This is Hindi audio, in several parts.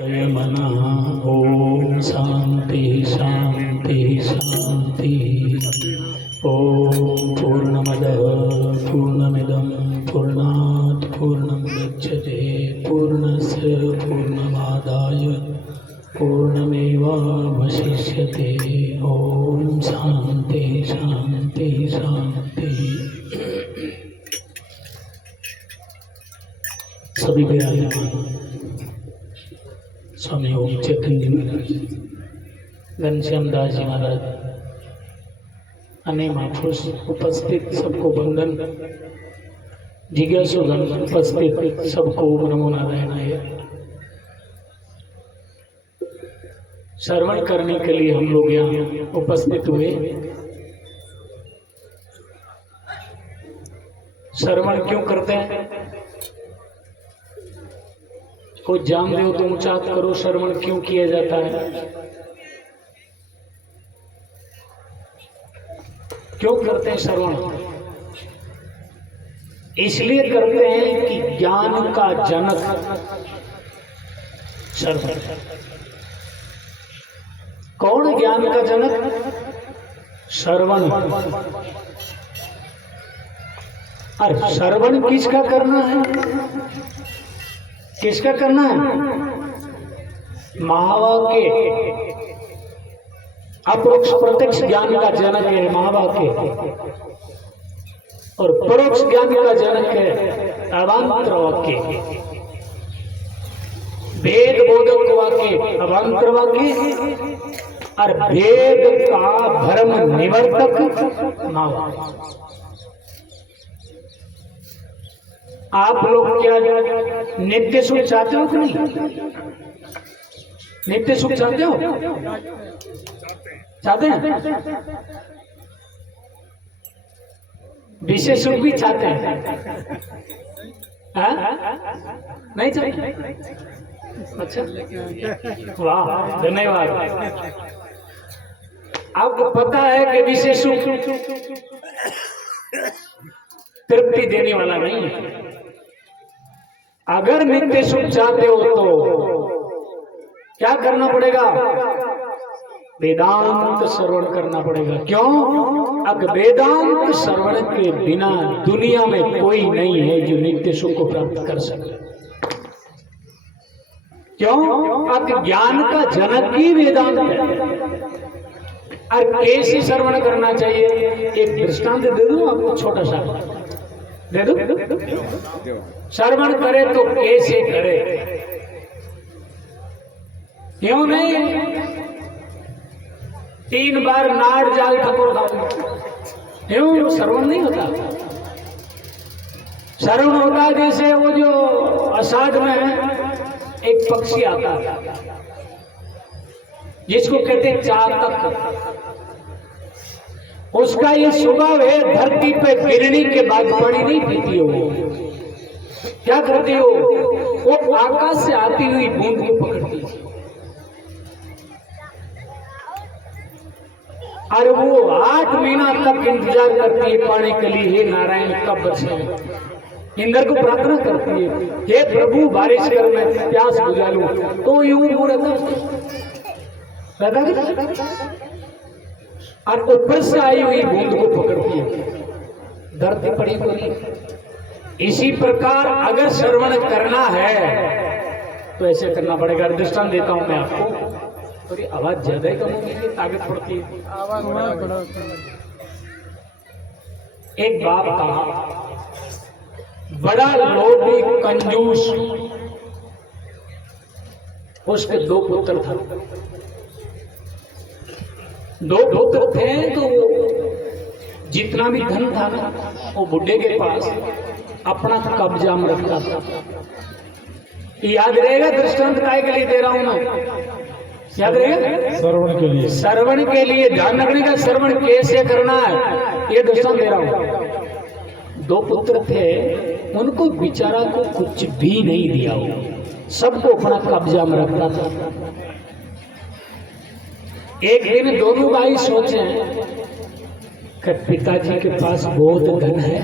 मना ओम शांति शांति शांति। ओम पूर्णमद पूर्णमिदं पूर्णात् पूर्णमुदच्यते पूर्णस्य पूर्णमादाय पूर्णमेवावशिष्यते। ओम शांति शांति शांति। सभी विराजमान स्वामी ओम चैतन्य महाराज, घनश्याम दास जी महाराज, अन्य महापुरुष उपस्थित सबको वंदन। जिज्ञासुगण उपस्थित सबको ओम नमो नारायणाय। श्रवण करने के लिए हम लोग यहाँ उपस्थित हुए। श्रवण क्यों करते हैं? कोई जान दे हो तो ऊंचा हाथ करो। श्रवण क्यों किया जाता है? क्यों करते हैं श्रवण? इसलिए करते हैं कि ज्ञान का जनक श्रवण। कौन ज्ञान का जनक? श्रवण। और श्रवण किसका करना है? किसका करना है? महावाक्य। अपरोक्ष प्रत्यक्ष ज्ञान का जनक है महावाक्य, और परोक्ष ज्ञान का जनक है अवांतर वाक्य। भेद बोधक वाक्य अवांतर वाक्य, और भेद का भ्रम निवर्तक महावाक्य। आप लोग क्या नित्य सुख चाहते हो कि नहीं? नित्य सुख चाहते हो? चाहते हैं? विशेष सुख भी चाहते हैं? नहीं चाहते? अच्छा, वाह, धन्यवाद। आपको पता है कि विशेष सुख तृप्ति देने वाला नहीं है। अगर नित्य सुख चाहते हो तो क्या करना पड़ेगा? वेदांत श्रवण करना पड़ेगा। क्यों? अब वेदांत श्रवण के बिना दुनिया में कोई नहीं है जो नित्य सुख को प्राप्त कर सके। क्यों? अब ज्ञान का जनक ही वेदांत है। और कैसे श्रवण करना चाहिए? एक दृष्टांत दे दूं आपको, छोटा सा दे दो। श्रवण करे तो कैसे करे? क्यों नहीं? 3 बार नाड़ जाल ठकुर खाओ, क्यों? श्रवण नहीं होता। श्रवण होता है जैसे वो जो आषाढ़ में एक पक्षी आता है जिसको कहते हैं चातक। उसका ये स्वभाव है, धरती पे गिरने के बाद पानी नहीं पीती हो। क्या करती हो? वो आकाश से आती हुई बूंद को पकड़ती है, और वो 8 महीना तक इंतजार करती है पानी के लिए। हे नारायण, कब बरसे? इंद्र को प्रार्थना करती है, हे प्रभु बारिश कर, मैं प्यास बुझा लूं। तो यूं रहता और ऊपर से आई हुई बूंद को पकड़ती है, धरती पड़ी को नहीं। इसी प्रकार अगर श्रवण करना है तो ऐसे करना पड़ेगा। दृष्टांत देता हूं मैं आपको। और ये आवाज ज्यादा ही कम होगी, ताकत पड़ती है। एक बाप था, बड़ा लोभी कंजूस। उसके 2 पुत्र थे। 2 पुत्र थे तो जितना भी धन था ना, वो बुढ़े के पास अपना कब्जा में रखता था। याद रहेगा दृष्टांत काय के लिए दे रहा हूं मैं? याद रहेगा? श्रवण के लिए। श्रवण के लिए ध्यान रखने का, श्रवण कैसे करना है ये दृष्टांत दे रहा हूं। 2 पुत्र थे, उनको बेचारा को कुछ भी नहीं दिया, हो सबको अपना कब्जा में रखता था। एक दिन दोनों भाई सोचे कि पिताजी के पास बहुत धन है,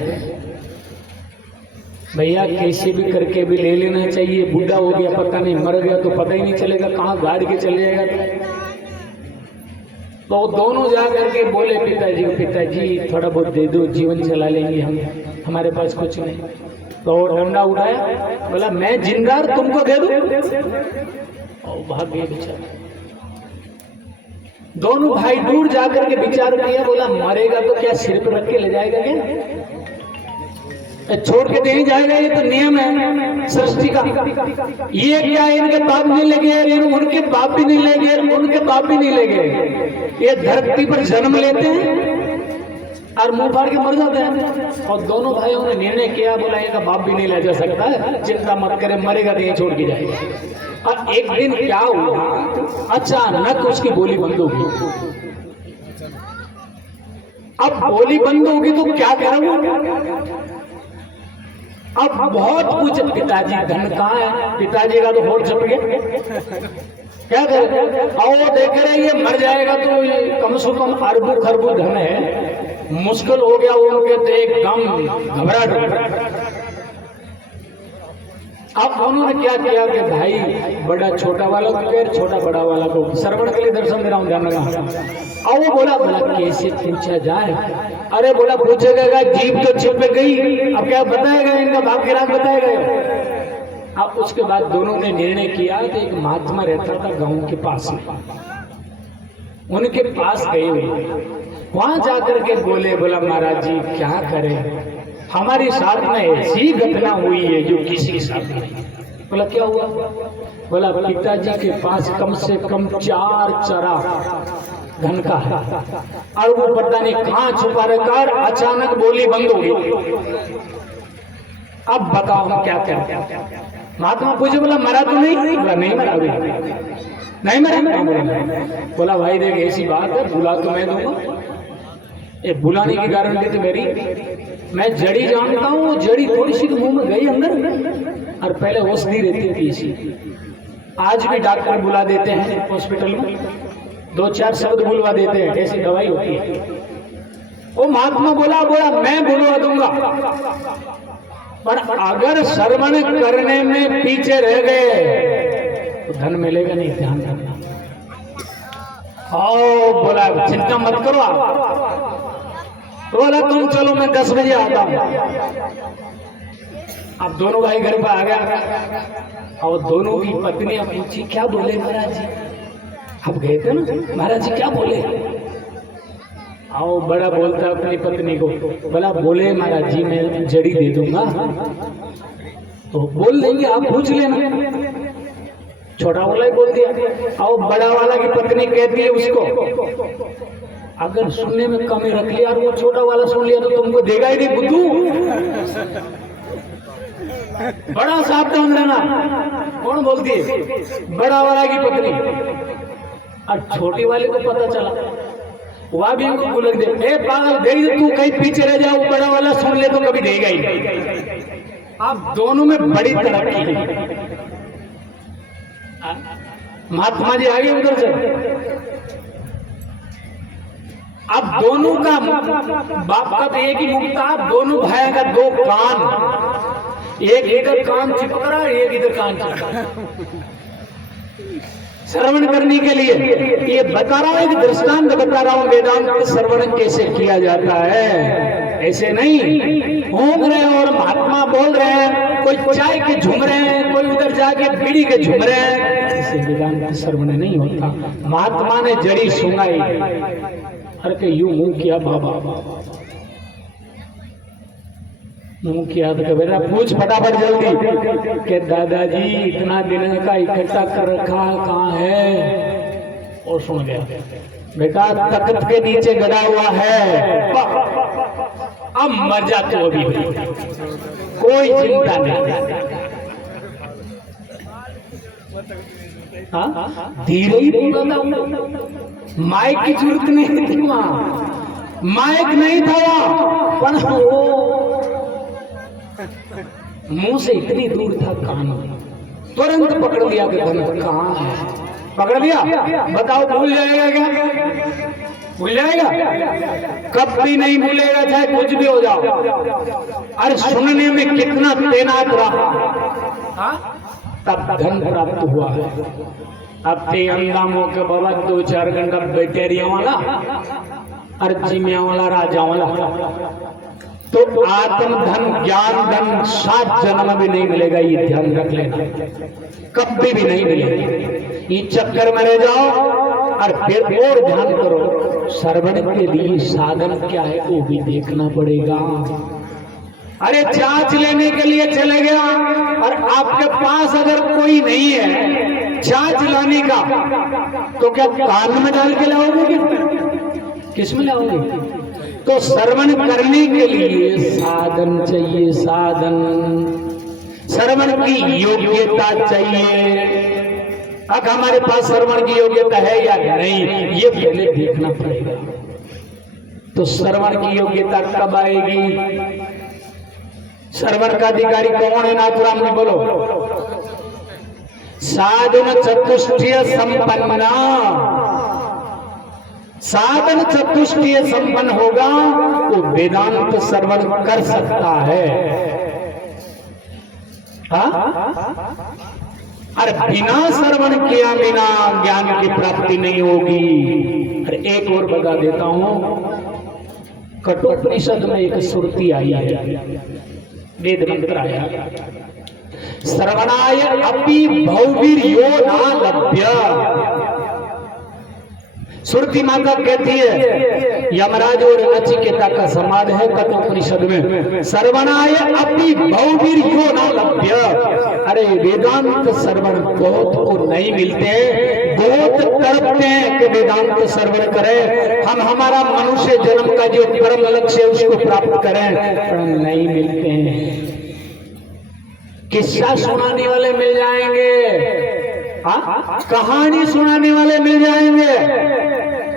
भैया कैसे भी करके भी ले लेना चाहिए, बुढ़ा हो गया पता नहीं, मर गया तो पता ही नहीं चलेगा, कहाँ गाड़ के चले जाएगा। तो दोनों जा करके बोले पिताजी को, पिताजी थोड़ा बहुत दे दो, जीवन चला लेंगे हम, हमारे पास कुछ नहीं। तो डंडा उठाया, बोला मैं जिंदार तुमको दे दूं, और भाग गए बेचारे। दोनों भाई दूर जाकर के विचार किया, बोला मरेगा तो क्या सिर पर रख के ले जाएगा क्या, छोड़ के नहीं जाएगा, ये तो नियम है सृष्टि का। ये क्या इनके बाप नहीं लगे, उनके बाप भी नहीं लगे, उनके बाप भी नहीं लगे, ये धरती पर जन्म लेते हैं और मुंह फाड़ के मर जाते हैं। और दोनों भाइयों ने निर्णय किया, बोला इनका बाप भी नहीं ले जा सकता है, चिंता मत करे, मरेगा तो ये छोड़ के जाएगा। और एक दिन क्या हुआ, अचानक उसकी बोली बंद होगी। अब बोली बंद होगी तो क्या करेंगे, अब बहुत कुछ, पिताजी धन कहाँ है, पिताजी का तो होठ झप गया, क्या करें, और देख रहे ये मर जाएगा तो ये कम से कम अरबों खरबों धन है, मुश्किल हो गया उनके तो एकदम घबराहट। अब उन्होंने क्या किया कि भाई बड़ा छोटा वाला को कह, छोटा बड़ा वाला को श्रवण के लिए दर्शन दे रहा हूँ, ध्यान लगा। और वो बोला कैसे पूछा जाए, अरे बोला पूछेगा, जीभ तो छिप गई, अब क्या बताएगा, इनका बाप के राज बताएगा। अब उसके बाद दोनों ने निर्णय किया कि एक महात्मा रहता था गांव के पास में, उनके पास गए हुए, वहां जाकर के बोले, बोला महाराज जी क्या करें, हमारे साथ में ऐसी घटना हुई है जो किसी के साथ नहीं। बोला क्या हुआ, बोला पिताजी के पास कम से कम 4 चरा धन का है, और वो पता नहीं कहाँ छुपा रखा, अचानक बोली बंद हो गई। अब बताओ हम क्या करें। महात्मा पूछे, बोला मरा तो नहीं, बोला नहीं मरा, नहीं मरा। बोला भाई देख ऐसी बात है, बुला तो मैं दूंगा, ये बुलाने की गारंटी तो मेरी, मैं जड़ी जानता हूँ, जड़ी थोड़ी सी मुंह में गई अंदर, और पहले औषधि रहती थी इसी। आज भी डॉक्टर बुला देते हैं हॉस्पिटल में, 2-4 शब्द बुलवा देते हैं, ऐसी दवाई होती है। वो महात्मा बोला मैं बुलवा दूंगा, पर अगर श्रवण करने में पीछे रह गए तो धन मिलेगा नहीं, ध्यान रखना। बोला चिंता मत करो आप, बोला तुम चलो मैं 10 बजे आता हूँ। अब दोनों भाई घर पर आ गया, और दोनों की पत्नियां पूछी क्या बोले महाराज जी, अब गए थे ना महाराज जी क्या बोले। आओ बड़ा बोलता अपनी पत्नी को, बोला बोले महाराज जी मैं जड़ी दे दूंगा, तो बोल देंगे आप पूछ लेना। छोटा वाला ही बोल दिया। आओ बड़ा वाला की पत्नी कहती है उसको, अगर सुनने में कमी रख लिया और वो छोटा वाला सुन लिया तो तुमको देगा ही नहीं बुद्धू, बड़ा सावधान रहना। कौन बोलती है, बड़ा वाला की पत्नी। और छोटी वाले को पता चला, वह भी उनको बुलक दे, ए पागल गई तू कहीं पीछे रह जाओ, बड़ा वाला सुन ले तो कभी देगा ही नहीं। अब दोनों में बड़ी तरक्की है। महात्मा जी आगे उधर से, अब दोनों का बाप का तो एक ही मुख था, दोनों भाई का 2 कान, एक इधर कान चिपक रहा है, एक इधर कान चिपक रहा है। श्रवण करने के लिए ये बता रहा है, दृष्टांत बता रहा हूँ, वेदांत श्रवण कैसे किया जाता है। ऐसे नहीं घूम रहे हैं और महात्मा बोल रहे हैं, कोई चाय के झूम रहे हैं, कोई उधर जाके बीड़ी के झूम रहे हैं, ऐसे वेदांत श्रवण नहीं होता। महात्मा ने जड़ी सुनाई, अरे के यूं मुंह किया, बाबा मुंह किया तो बेटा पूछ फटाफट जल्दी कि दादाजी इतना दिन का इकट्ठा कर रखा कहाँ है। और सुन गया, बेटा तख्त के नीचे गड़ा हुआ है, अब मर जा तो अभी कोई चिंता नहीं। धीरे ही बोला था, माइक की जरूरत नहीं थी, वहां माइक नहीं था, पर वो मुंह से इतनी दूर था कान, तुरंत पकड़ लिया कि धन कहाँ है। पकड़ लिया? बताओ भूल जाएगा क्या? भूल जाएगा? कब भी नहीं भूलेगा, चाहे कुछ भी हो जाओ। अरे सुनने में कितना तैनात रहा, तब धन प्राप्त हुआ है। अब ते अंदामों के बाबा 2-4 घंटा बैटेरिया वाला, अर्जिमिया वाला, राजा वाला, तो आत्म धन, ज्ञान धन 7 जन्म में नहीं मिलेगा। ये ध्यान रख लेना, कभी भी नहीं मिलेगा। ये चक्कर में रह जाओ और फिर और ध्यान करो, श्रवण के लिए साधन क्या है वो भी देखना पड़ेगा। अरे जांच लेने के लिए चले गया और आपके पास अगर कोई नहीं है जांच लाने का, तो क्या कान में डाल के लाओगे? किस में लाओगे? तो श्रवण करने के लिए साधन चाहिए, साधन, श्रवण की योग्यता चाहिए। अब हमारे पास श्रवण की योग्यता है या नहीं, ये पहले देखना पड़ेगा। तो श्रवण की योग्यता कब आएगी? श्रवण का अधिकारी कौन है? नाथुराम जी बोलो। साधन चतुष्टय संपन्ना, साधन चतुष्टय संपन्न होगा तो वेदांत श्रवण कर सकता है। अरे बिना श्रवण किया बिना ज्ञान की प्राप्ति नहीं होगी। अरे एक और बता देता हूं, कठोपनिषद में एक सुरती आई है, वेद मंत्र आया, श्रवणाय अपि भौवीर्यो न लभ्य। सुरती माता कहती है, यमराज और नचिकेता का संवाद है कठोपनिषद में, श्रवणाय अपि भौवीर्यो न लभ्य। अरे वेदांत श्रवण बहुत को नहीं मिलते, बहुत तड़पते हैं कि वेदांत श्रवण करें, हम हमारा मनुष्य जन्म का जो परम लक्ष्य है उसको प्राप्त करें, पर नहीं मिलते हैं। किस्सा सुनाने वाले मिल जाएंगे, कहानी सुनाने वाले मिल जाएंगे,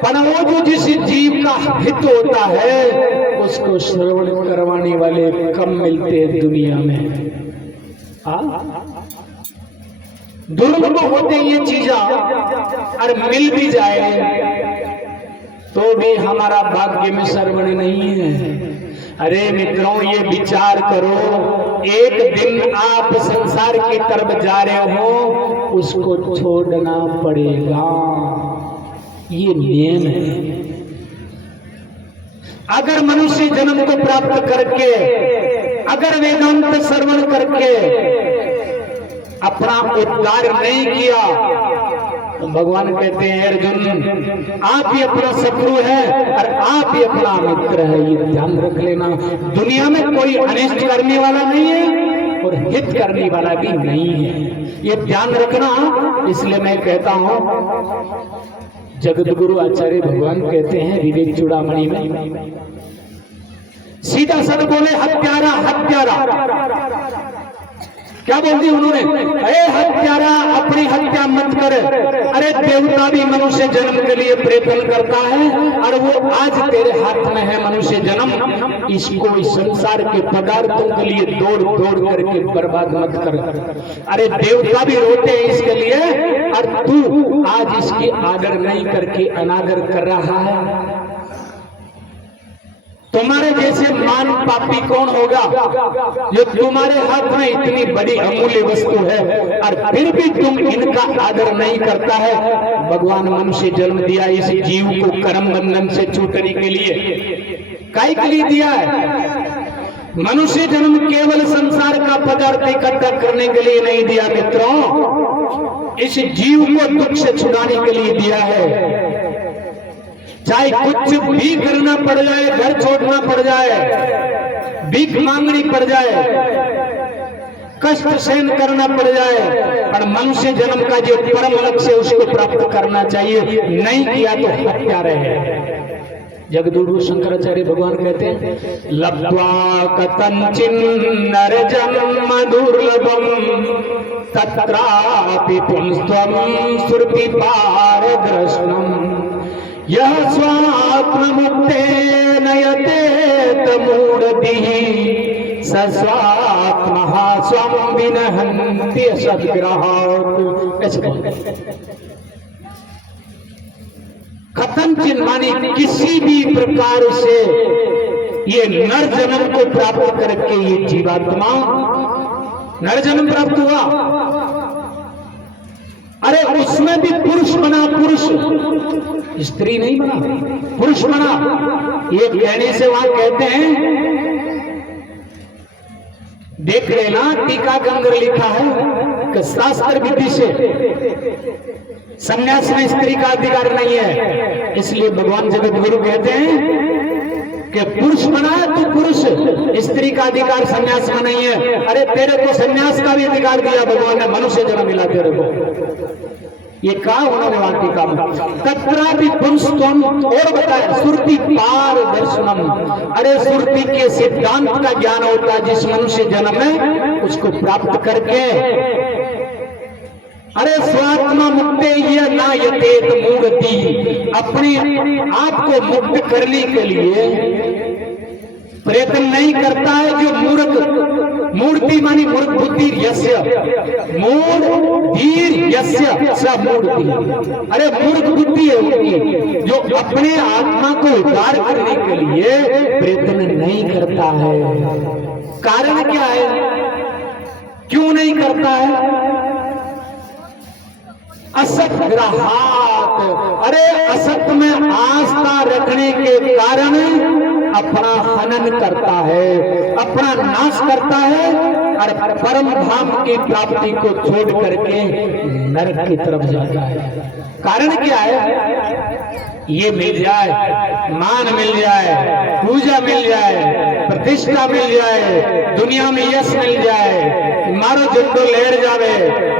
पर वो जो जिस जीव का हित होता है उसको श्रवण करवाने वाले कम मिलते हैं दुनिया में। दुर्लभ होते ये चीजा, और मिल भी जाए तो भी हमारा भाग्य में श्रवण नहीं है। अरे मित्रों, ये विचार करो, एक दिन आप संसार की तरफ जा रहे हो, उसको छोड़ना पड़ेगा, ये नियम है। अगर मनुष्य जन्म को प्राप्त करके, अगर वेदांत श्रवण करके अपना उद्धार नहीं किया, तो भगवान कहते हैं अर्जुन आप ही अपना शत्रु है और आप ही अपना मित्र है। ये ध्यान रख लेना, दुनिया में कोई अनिष्ट करने वाला नहीं है और हित करने वाला भी नहीं है, ये ध्यान रखना। इसलिए मैं कहता हूं, जगत गुरु आचार्य भगवान कहते हैं विवेक चूड़ामणि में, सीधा सद बोले हत्यारा हत्यारा। क्या बोल दी उन्होंने? अरे हत्यारा, अपनी हत्या मत कर। अरे देवता भी मनुष्य जन्म के लिए प्रयत्न करता है और वो आज तेरे हाथ में है मनुष्य जन्म, इसको इस संसार के पदार्थों के लिए दौड़ दौड़ करके बर्बाद मत कर। अरे देवता भी रोते हैं इसके लिए और तू आज इसकी आदर नहीं करके अनादर कर रहा है। तुम्हारे जैसे मान पापी कौन होगा जो तुम्हारे हाथ में इतनी बड़ी अमूल्य वस्तु है और फिर भी तुम इनका आदर नहीं करता है। भगवान मनुष्य जन्म दिया इस जीव को कर्म बंधन से छूटने के लिए, काहे के लिए दिया है? मनुष्य जन्म केवल संसार का पदार्थ इकट्ठा करने के लिए नहीं दिया मित्रों, इस जीव को दुख से छुड़ाने के लिए दिया है। चाहे कुछ भी करना पड़ जाए, घर छोड़ना पड़ जाए, भीख मांगनी पड़ जाए, कष्ट सहन करना पड़ जाए, पर मनुष्य जन्म का जो परम लक्ष्य है उसको प्राप्त करना चाहिए। नहीं किया तो हत्या रहे। जगद्गुरु शंकराचार्य भगवान कहते हैं, लब्ध्वा कथंचिन्नर जन्म दुर्लभम तत्रापि पुंस्त्वं श्रुति पारदर्शनम् यह स्वात्ममुक्तेन यतेत मूढ़भिः सस्वात्महा स्वं विनहन्ति सद्ग्रहात्। कथनचित माने किसी भी प्रकार से ये नर जन्म को प्राप्त करके ये जीवात्मा नर जन्म प्राप्त हुआ। अरे उसमें भी पुरुष बना, पुरुष, स्त्री नहीं बना, पुरुष बना। ये कहने से वहां कहते हैं, देख लेना टीका के अंदर लिखा है कि शास्त्र विधि से संन्यास में स्त्री का अधिकार नहीं है। इसलिए भगवान जगत गुरु कहते हैं कि पुरुष बना तो पुरुष, स्त्री का अधिकार संन्यास में नहीं है। अरे तेरे को संन्यास का भी अधिकार दिया भगवान ने, मनुष्य जन्म मिला तेरे को। ये कहा उन्होंने वाक्य का तत्रा भी पुंस्तम और बताया सुरति पार दर्शनम। अरे सुरति के सिद्धांत का ज्ञान होता है जिस मनुष्य जन्म में उसको प्राप्त करके, अरे स्वात्मा मुक्ते ये ना यतेत मूर्ति, अपने आप को मुक्त करने के लिए प्रयत्न नहीं करता है जो मूर्ख, मूर्ति मानी मूर्ख बुद्धि यस्य, मूढ़ धीर यस्य स मूर्ति। अरे मूर्ख बुद्धि है उनकी जो अपने आत्मा को उद्धार करने के लिए प्रयत्न नहीं करता है। कारण क्या है, क्यों नहीं करता है? असत ग्राहक, अरे असत में आस्था रखने के कारण अपना हनन करता है, अपना नाश करता है और परम धाम की प्राप्ति को छोड़ करके नरक की तरफ जाता है। कारण क्या है? ये मिल जाए, मान मिल जाए, पूजा मिल जाए, प्रतिष्ठा मिल जाए, दुनिया में यश मिल जाए, मारो झंडो लहर जावे,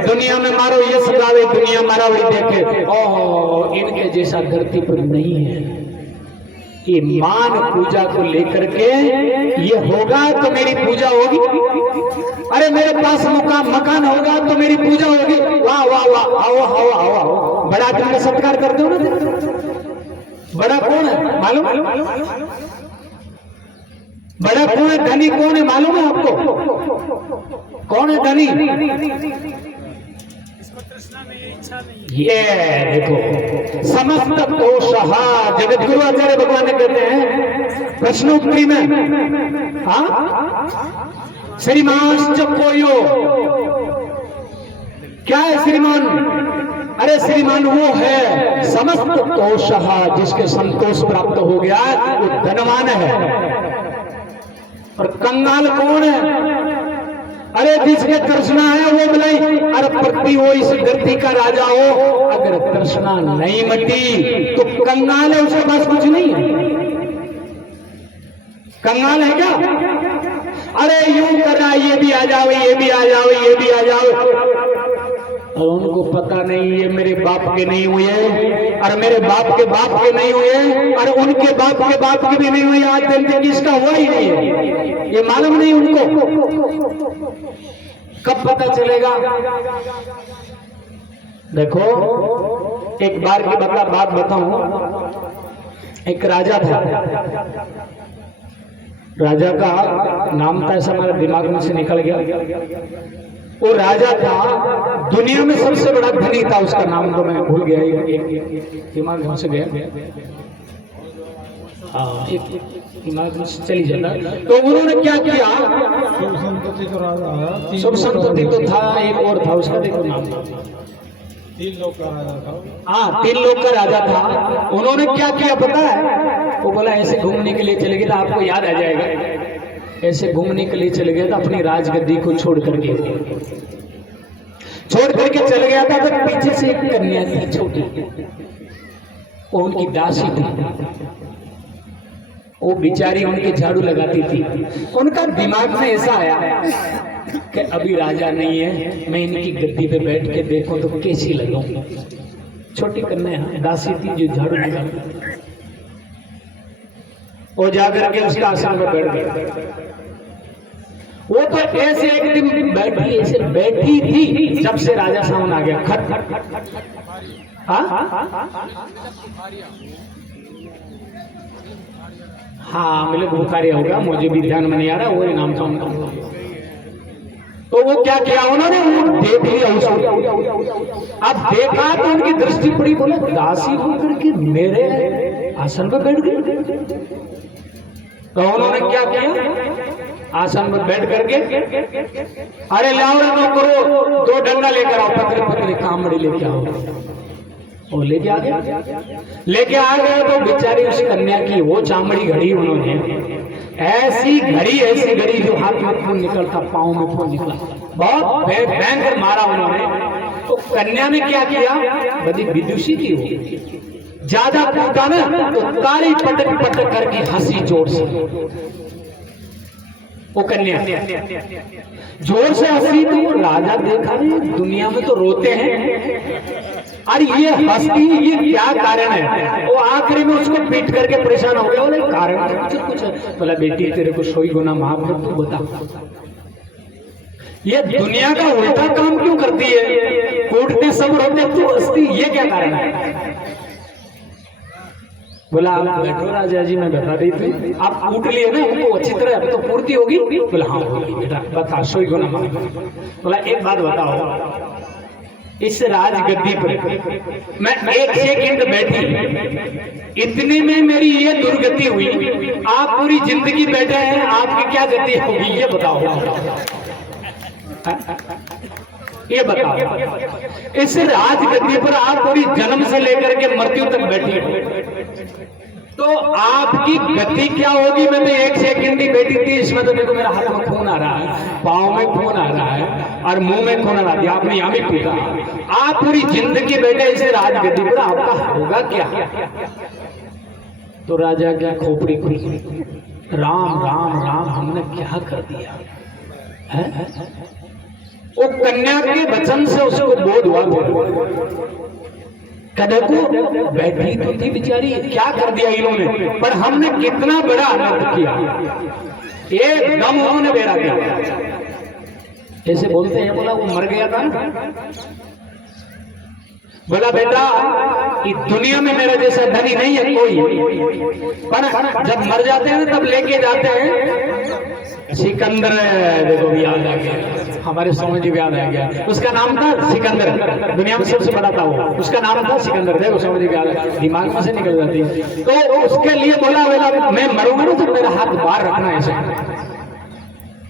दुनिया में मारो यश गावे, दुनिया मारा वही देखे। ओ इनके जैसा धरती पर नहीं है। ये मान पूजा को लेकर के ये होगा तो मेरी पूजा होगी, अरे मेरे पास मकान होगा तो मेरी पूजा होगी। वाह वाह वाह, आओ आओ आओ आओ, बड़ा आदमी का सत्कार करते हो ना। बड़ा कौन है मालूम? बड़ा कौन है, धनी कौन है मालूम है आपको? कौन है धनी? ये देखो समस्त तोषः, जगत गुरु आचार्य भगवान ने कहते हैं प्रश्नोत्तरी में, हाँ श्रीमांश्च कोयो, क्या है श्रीमान? अरे श्रीमान वो है समस्त तोषः, जिसके संतोष प्राप्त हो गया वो धनवान है। और कंगाल कौन है? अरे जिसके तृष्णा है वो मिलाई, अरे प्रति वो इस धरती का राजा हो, अगर तृष्णा नहीं मटी तो कंगाल है, उसके पास कुछ नहीं है। कंगाल है क्या? अरे यूं कर रहा, ये भी आ जाओ, ये भी आ जाओ, ये भी आ जाओ, और उनको पता नहीं ये मेरे बाप के नहीं हुए, और मेरे बाप के बाप के नहीं हुए, और उनके बाप के बाप के भी नहीं हुए, आज दिन तक इसका हुआ ही नहीं है, ये मालूम नहीं उनको। कब पता चलेगा? देखो एक बार की बात बताऊं। एक राजा था, राजा का नाम था, ऐसा हमारे दिमाग में से निकल गया। वो राजा था, दुनिया में सबसे बड़ा धनी था, उसका नाम तो मैं भूल गया, दिमाग में से गया, हाँ दिमाग में से चली जाता। तो उन्होंने क्या किया, सब संपत्ति तो था, एक और था उसका देखो नाम, 3 लोग का राजा था। हाँ 3 लोग का राजा था। उन्होंने क्या किया पता है? वो बोला ऐसे घूमने के लिए चले गए, आपको याद आ जाएगा, ऐसे घूमने के लिए चले गया था, अपनी राजगद्दी को छोड़ करके चले गया था। तो पीछे से एक कन्या थी छोटी, वो उनकी दासी थी, वो बेचारी उनके झाड़ू लगाती थी। उनका दिमाग में ऐसा आया कि अभी राजा नहीं है, मैं इनकी गद्दी पे बैठ के देखूं तो कैसी लगूं। छोटी कन्या दासी थी जो झाड़ू लगाती, वो जाकर के उसका आसन में बैठ गया। वो तो ऐसे एक दिन बैठी, ऐसे बैठी थी जब से राजा सामने आ गया, खट खट खट खट। हाँ मेरे बुखारिया होगा, मुझे भी ध्यान में नहीं आ रहा, वही नाम था उनका। तो वो क्या किया उन्होंने, देख लिया उसको। अब देखा तो उनकी दृष्टि पड़ी, बोले दासी होकर के मेरे आसन पर बैठ गई। तो उन्होंने क्या किया, आसन पर बैठ करके अरे लाओ रे नौकरो, 2 डंडा लेकर आओ, पतले पतले कामड़ी लेके आओ। वो लेके आ गया तो बेचारी उस कन्या की वो चामड़ी घड़ी उन्होंने, ऐसी घड़ी जो हाथ में खून निकलता, पाँव में खून निकला, बहुत भयंकर मारा उन्होंने। तो कन्या ने क्या किया, बड़ी विदुषी थी वो, ज्यादा कूदा ना तो ताली पटक पटक करके हंसी जोर से। वो कन्या जोर से हंसी तो वो राजा देखा नहीं, दुनिया में तो रोते हैं, अरे ये हंसती ये क्या कारण है। वो आखिरी में उसको पीट करके परेशान हो गया, बोले कारण कुछ बोला बेटी तेरे को 100 गुना माफ कर, तू बता ये दुनिया का उल्टा काम क्यों करती है, कूटते सब रोते तू हंसती, ये क्या कारण है। बोला आप बैठो राजा जी, मैं बता रही थी, आप कूट लिए ना उनको अच्छी तरह, अब तो पूर्ति होगी। बोला हाँ होगी बेटा, बता 100 गुना माफ। बोला एक बात बताओ, इस राजगद्दी पर मैं 1 सेकंड बैठी, इतने में मेरी ये दुर्गति हुई, आप पूरी जिंदगी बैठे हैं, आपकी क्या गति होगी ये बताओ। ये बताओ, इस राजगद्दी पर आप पूरी जन्म से लेकर के मृत्यु तक बैठी, तो आपकी गति क्या होगी। मैं तो 1 सेकंड ही बैठी थी, इसमें तो देखो मेरा हाथ में खून आ रहा है, पाँव में खून आ रहा है और मुंह में खून आ रहा है, आपने यहाँ भी पीटा। आप पूरी जिंदगी बैठे इस राजगद्दी पर, आपका होगा क्या। तो राजा क्या खोपड़ी खुली, राम राम राम हमने क्या कर दिया है। वो कन्या के वचन से उसको बोध हुआ, कदर को बैठी तो थी बेचारी, क्या कर दिया इन्होंने, पर हमने कितना बड़ा अनर्थ किया, एकदम उन्होंने बेरा दिया। ऐसे बोलते हैं, बोला वो मर गया था, बोला बेटा कि दुनिया में मेरा जैसा धनी नहीं है कोई, पर जब मर जाते हैं तब लेके जाते हैं सिकंदर, देखो याद आ गया, हमारे समझ में याद आ गया, उसका नाम था सिकंदर, दुनिया में सबसे बड़ा था वो, उसका नाम था सिकंदर, देखो समझ में याद है, दिमाग में से निकल जाती है। तो उसके लिए बोला मैं मरूंगा ना तो मेरा हाथ बाहर रखना ऐसे,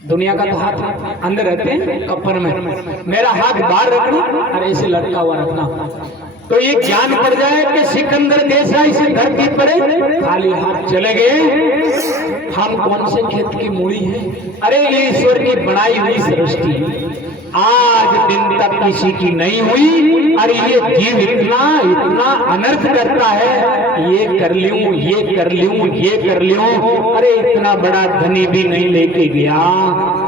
दुनिया का तो हाथ अंदर रहते हैं कपड़ में, मेरा हाथ बाहर रखना और ऐसे लटका हुआ रखना, तो ये ज्ञान पड़ जाए कि सिकंदर जैसा इस धरती पर खाली हाथ चले गए, हम कौन से खेत की मूड़ी है। अरे ये ईश्वर की बनाई हुई सृष्टि आज दिन तक किसी की नहीं हुई, अरे ये जीव इतना अनर्थ करता है, ये कर लूं ये कर लूं ये कर लूं, अरे इतना बड़ा धनी भी नहीं लेके गया,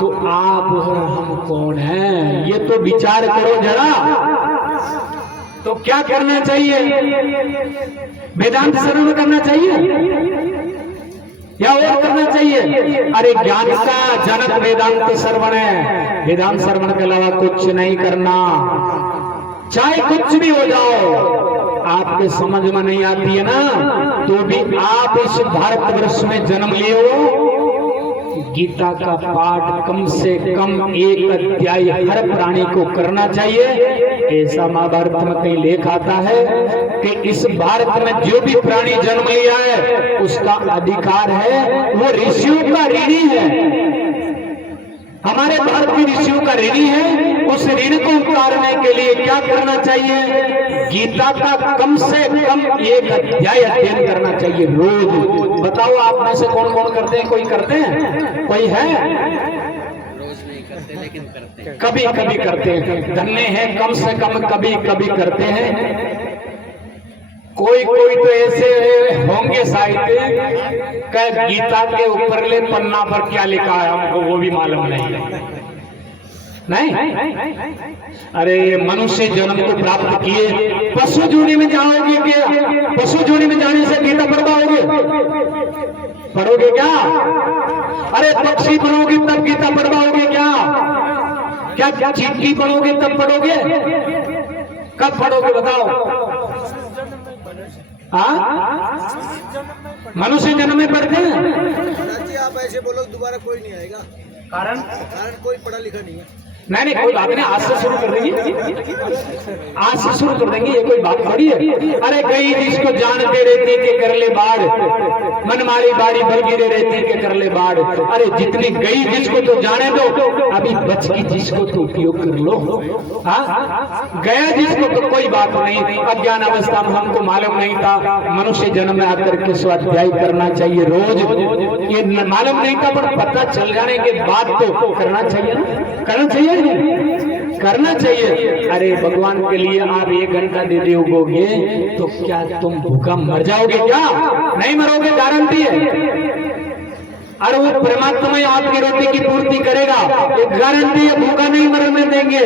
तो आप और हम कौन हैं, ये तो विचार करो जरा। तो क्या करना चाहिए, वेदांत श्रवण करना चाहिए या और करना चाहिए। अरे ज्ञान का जनक वेदांत श्रवण है, वेदांत श्रवण के अलावा कुछ नहीं करना, चाहे कुछ भी हो जाओ, आपके समझ में नहीं आती है ना, तो भी आप इस भारतवर्ष में जन्म लिए हो, गीता का पाठ कम से कम 1 अध्याय हर प्राणी को करना चाहिए। ऐसा महाभारत में कहीं लेख आता है कि इस भारत में जो भी प्राणी जन्म लिया है उसका अधिकार है, वो ऋषियों का ऋणी है, हमारे भारत की ऋषियों का ऋणी है। उस ऋण को उतारने के लिए क्या करना चाहिए, गीता का कम से कम 1 अध्याय अध्ययन करना चाहिए रोज। बताओ आप में से कौन कौन करते हैं, कोई करते हैं, कोई है, रोज नहीं करते लेकिन करते हैं, कभी कभी करते हैं, धन्य है कम से कम कभी कभी करते हैं। कोई कोई तो ऐसे होंगे शायद कि गीता के ऊपरले पन्ना पर क्या लिखा है हमको वो भी मालूम नहीं। अरे मनुष्य जन्म को प्राप्त किए, पशु जोड़ी में जाओगे क्या, पशु जोड़ी में जाने से गीता पढ़ पढ़ोगे क्या, अरे पक्षी बनोगे तब गीता पढ़ पाओगे क्या, क्या चींटी बनोगे तब पढ़ोगे, कब पढ़ोगे बताओ। मनुष्य जन्म में पढ़ते हैं, आप ऐसे बोलो दोबारा कोई नहीं आएगा, कारण कोई पढ़ा लिखा नहीं है। नहीं कोई बात नहीं, आज से शुरू कर देंगे, आज से शुरू कर देंगे, ये कोई बात थोड़ी है। अरे कई जिसको जानते रहते के कर ले बाढ़, मन मारी बाड़ी बलगिरे रहते के कर ले बाढ़। अरे जितनी गई जिसको तो जाने दो, अभी बच की जिसको तो उपयोग कर लो। हाँ गया जिसको तो कोई बात नहीं, अज्ञान अवस्था में हमको मालूम नहीं था, मनुष्य जन्म में आकर के स्वाध्याय करना चाहिए रोज, ये मालूम नहीं था, पर पता चल जाने के बाद तो करना चाहिए ना, करना चाहिए, करना चाहिए। अरे भगवान के लिए आप 1 घंटा दे दोगे तो क्या तुम भूखा मर जाओगे? क्या नहीं मरोगे, गारंटी है। अरे वो परमात्मा आपकी रोटी की पूर्ति करेगा, एक गारंटी है, भूखा नहीं मरने देंगे।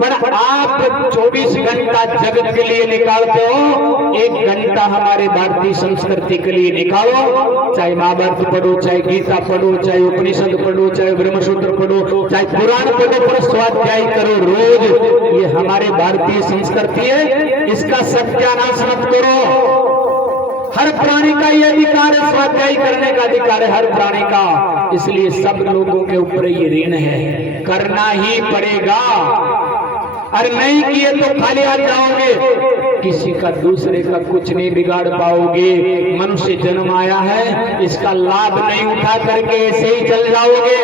पर आप 24 घंटा जगत के लिए निकालते हो, 1 घंटा हमारे भारतीय संस्कृति के लिए निकालो। चाहे महाभारत पढ़ो, चाहे गीता पढ़ो, चाहे उपनिषद पढ़ो, चाहे ब्रह्मसूत्र पढ़ो, चाहे पुराण पढ़ो, पर स्वाध्याय करो रोज। ये हमारे भारतीय संस्कृति है, इसका सत्यानाश मत करो। हर प्राणी का ये अधिकार है, स्वाध्याय करने का अधिकार है हर प्राणी का। इसलिए सब लोगों के ऊपर ये ऋण है, करना ही पड़ेगा। अरे नहीं किए तो खाली आ जाओगे, किसी का दूसरे का कुछ नहीं बिगाड़ पाओगे। मनुष्य जन्म आया है, इसका लाभ नहीं उठा करके ऐसे ही चल जाओगे,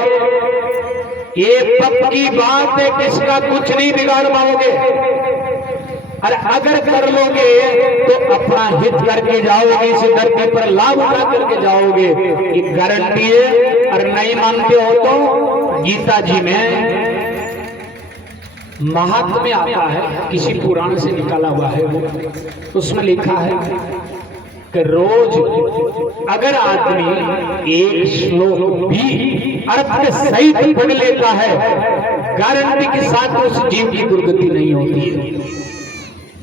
ये पक्की बात है, किसका कुछ नहीं बिगाड़ पाओगे। अरे अगर कर लोगे तो अपना हित करके जाओगे, इस धरती पर लाभ उठा करके जाओगे, ये गारंटी है। और नहीं मानते हो तो गीता जी में महात्म्य आता है, किसी पुराण से निकाला हुआ है वो, उसमें लिखा है कि रोज अगर आदमी 1 श्लोक भी अर्थ सहित पढ़ लेता है, गारंटी के साथ उस जीव की दुर्गति नहीं होती है।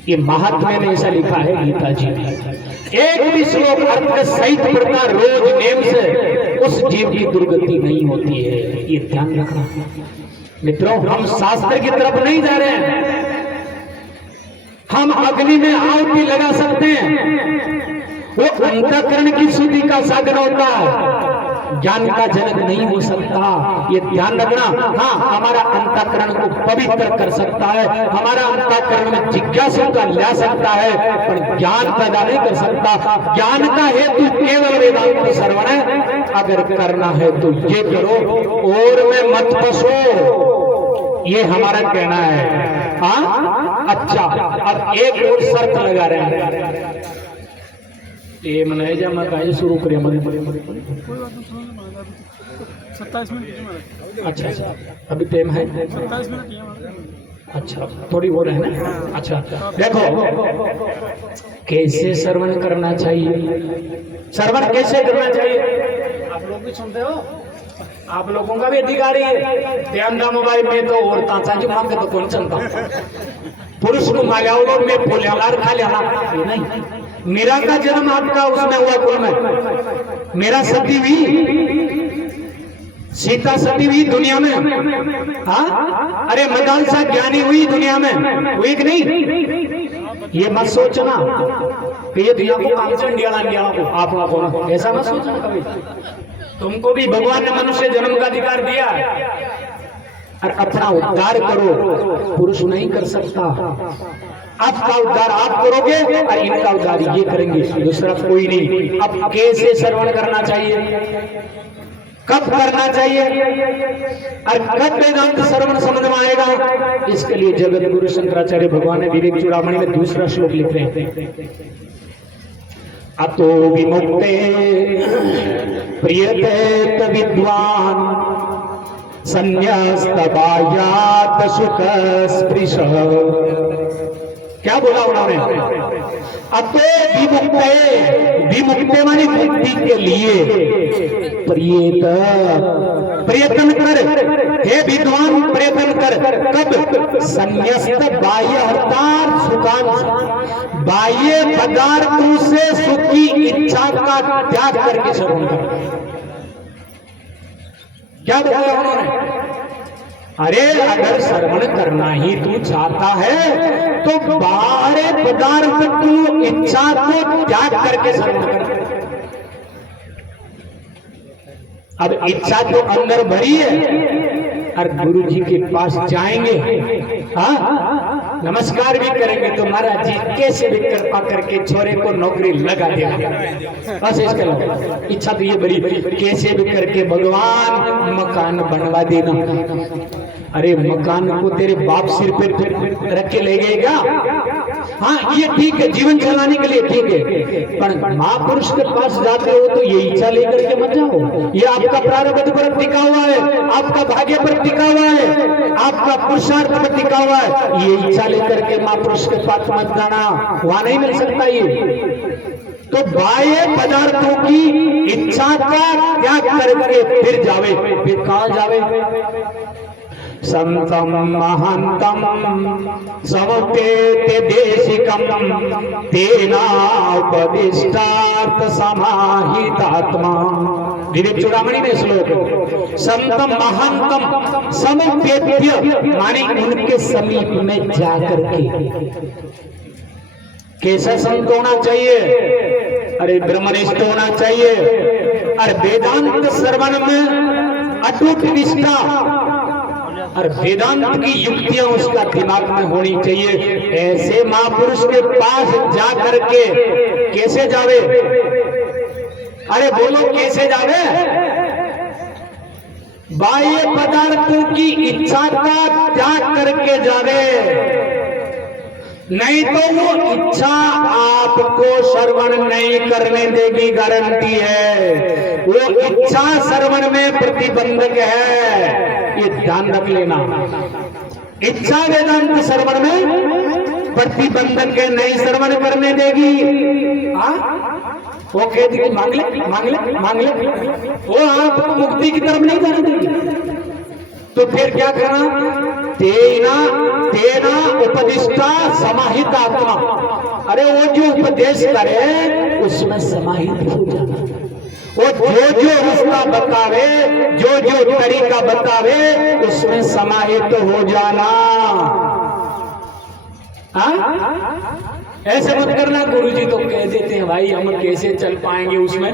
ये महात्मा ने ऐसा लिखा है गीता जी में। 1 भी श्लोक अर्थ सहित पढ़ता रोज नेम से, उस जीव की दुर्गति नहीं होती है, ये ध्यान रखना। मित्रों, हम शास्त्र की तरफ नहीं जा रहे हैं, हम अग्नि में आहुति लगा सकते हैं, वो अंतःकरण की शुद्धि का साधन होता है, ज्ञान का जनक नहीं हो सकता, ये ध्यान रखना। हाँ, हमारा अंतःकरण को पवित्र कर सकता है, हमारा अंतःकरण में जिज्ञासा का ला सकता है, पर ज्ञान पैदा नहीं कर सकता। ज्ञान का हेतु केवल वेदांत श्रवण है। अगर करना है तो ये करो और में मत फंसो, ये हमारा कहना है। हाँ अच्छा, अब एक और शर्त लगा रहे हैं, ये मनाए जा मैं कहा शुरू करें 27 मिनट। अच्छा अच्छा, अभी टाइम है 27 मिनट। अच्छा, थोड़ी वो रहे ना। अच्छा देखो, कैसे श्रवण करना चाहिए, श्रवण कैसे करना चाहिए, आप लोग भी सुनते हो, आप लोगों का भी अधिकार है। ध्यान दा मोबाइल में तो औरता चाहिए, मांगे तो कौन चलता, पुरुष को माल्याओ में फूल्यालार खा लेना नहीं। मेरा का जन्म आपका उसमें हुआ कुल में, मेरा सती हुई, सीता सती हुई दुनिया में। हाँ अरे मदानसा ज्ञानी हुई दुनिया में, हुई कि नहीं? ये मत सोचना कि ये दुनिया को काम से इंडिया को आप लोगों को, ऐसा मत सोचना कभी। तुमको भी भगवान ने मनुष्य जन्म का अधिकार दिया है, और अपना उद्धार करो, पुरुष नहीं कर सकता। आपका उद्धार आप करोगे और इनका उद्धार ये करेंगे, दूसरा कोई नहीं। अब कैसे श्रवण करना चाहिए, कब करना चाहिए और कब वेदांत श्रवण समझ में आएगा, इसके लिए जगत गुरु शंकराचार्य भगवान ने विवेक चूड़ामणि में दूसरा श्लोक लिख रहे हैं। अतो विमुक्ते प्रियते विद्वान संन्यास्त बाह्यात सुख स्पृश। क्या बोला उन्होंने? अतो विमुक्ते, विमुक्ते माने मुक्ति के लिए प्रयत्न कर, हे विद्वान प्रयत्न कर। कब? संन्यास्त बाह्य अर्थात सुखांश, बाह्य पदार्थों से सुख की इच्छा का त्याग करके श्रवण कर। क्या बताया उन्होंने? अरे अगर श्रवण करना ही तू चाहता है तो बाहर पदार्थ तू इच्छा को त्याग करके श्रवण कर। अब इच्छा तो अंदर भरी है, और गुरु जी के पास जाएंगे, हाँ नमस्कार भी करेंगे तो महाराज जी कैसे भी कृपा करके छोरे को नौकरी लगा देगा। बस इसके अलावा इच्छा तो ये बड़ी कैसे भी करके भगवान मकान बनवा देना। अरे मकान को तेरे बाप सिर पे रख के ले गएगा, हाँ ये ठीक है, जीवन चलाने के लिए ठीक है, पर महापुरुष के पास जाते हो तो ये इच्छा लेकर के मत जाओ। ये आपका प्रारब्ध पर टिका हुआ है, आपका भाग्य पर टिका हुआ है, आपका पुरुषार्थ पर टिका हुआ है। ये इच्छा लेकर के महापुरुष के पास मत जाना, वहां नहीं मिल सकता ये। तो बाह्य पदार्थों की इच्छा का त्याग करके फिर जावे, फिर कहां जावे? संतम महंतम समपेते देशिकम तेना उपदिष्टार्थ समाहितात्मा। विवेक चूड़ामणि में श्लोक, संतम महंतम समपेत्य माने उनके समीप में जाकर के। कैसा संत होना चाहिए? अरे ब्रह्मनिष्ठ होना चाहिए, अरे वेदांत श्रवण में अटूट निष्ठा और वेदांत की युक्तियां उसका दिमाग में होनी चाहिए। ऐसे महापुरुष के पास जा करके कैसे जावे? अरे बोलो कैसे जावे? बाह्य पदार्थों की इच्छा का त्याग करके जावे, नहीं तो वो इच्छा आपको श्रवण नहीं करने देगी, गारंटी है। वो इच्छा श्रवण में प्रतिबंधक है, ये ध्यान रख लेना। इच्छा वेदांत श्रवण में प्रतिबंधक है, नहीं श्रवण करने देगी। वो कहती कि मांग ले मांग ले मांग ले, वो आपको मुक्ति की तरफ नहीं जाने देगी। तो फिर क्या करना? तेना तेना उपदिष्टा समाहित आत्मा। अरे वो जो उपदेश करे उसमें समाहित हो जाना, वो जो रास्ता बतावे, जो तरीका बतावे उसमें समाहित हो जाना। हाँ ऐसे मत करना। गुरुजी तो कह देते हैं भाई हम कैसे चल पाएंगे उसमें।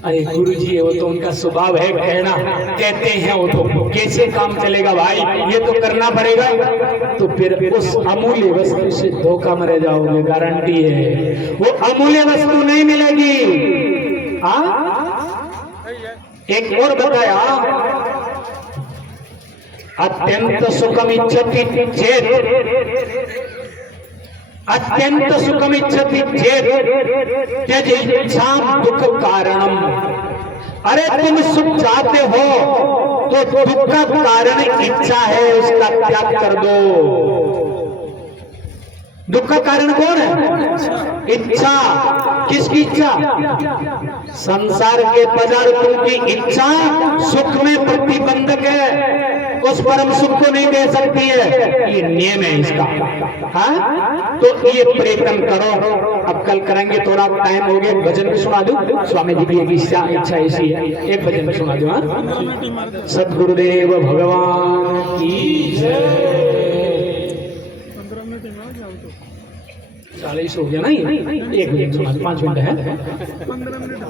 अरे गुरुजी है वो तो उनका स्वभाव है कहना, कहते हैं वो तो कैसे काम चलेगा भाई, ये तो करना पड़ेगा। तो फिर उस अमूल्य वस्तु से धोखा में रह जाओगे, गारंटी है वो अमूल्य वस्तु नहीं मिलेगी। हाँ एक और बताया, अत्यंत सुखम इच्छति चेत, अत्यंत सुखम इच्छति चेत त्यज इच्छाम दुख कारणम। अरे तुम सुख चाहते हो तो दुख का कारण इच्छा है, उसका त्याग कर दो। दुख का कारण कौन है? इच्छा। किसकी इच्छा? संसार के पदार्थों की इच्छा सुख में प्रतिबंधक है, उस परम सुख को नहीं दे सकती है, ये नियम है इसका। हाँ तो ये प्रयत्न करो। अब कल करेंगे, थोड़ा टाइम हो गया, भजन भी सुना दूं। स्वामी जी की एक इच्छा ऐसी है, एक भजन भी सुना दूं। हाँ सद्गुरुदेव भगवान की जय। 40 हो गया नहीं, एक मिनट सुना, 5 मिनट है। 15 मिनट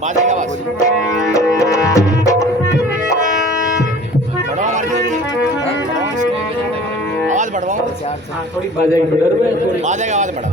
बाजेगा बस। आवाज बढ़वाओ, थोड़ी बाजेगी, डर में बाजेगा आवाज बढ़ा।